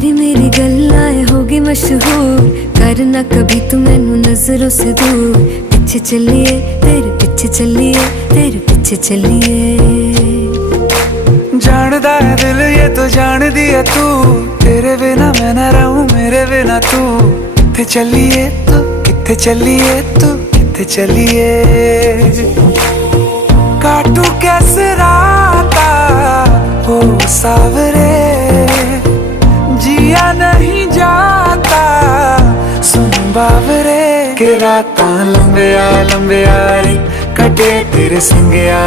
तेरी मेरी गल्लाएं होगी मशहूर, करना कभी तू मैनू नजरों से दूर। पीछे चलिए तेरे पीछे चलिए, तेरे पीछे चलिए। जानदा है दिल ये तो जान दिया तू, तेरे बिना मैं ना रहूं मेरे बिना तू। किथे चलिए तू, किथे चलिए तू, किथे चलिए। काटू कैसे राता हो सावरे, जिया नहीं जाता सुन बावरे। के रातां लंबिया लंबिया रे कटे तेरे संगया।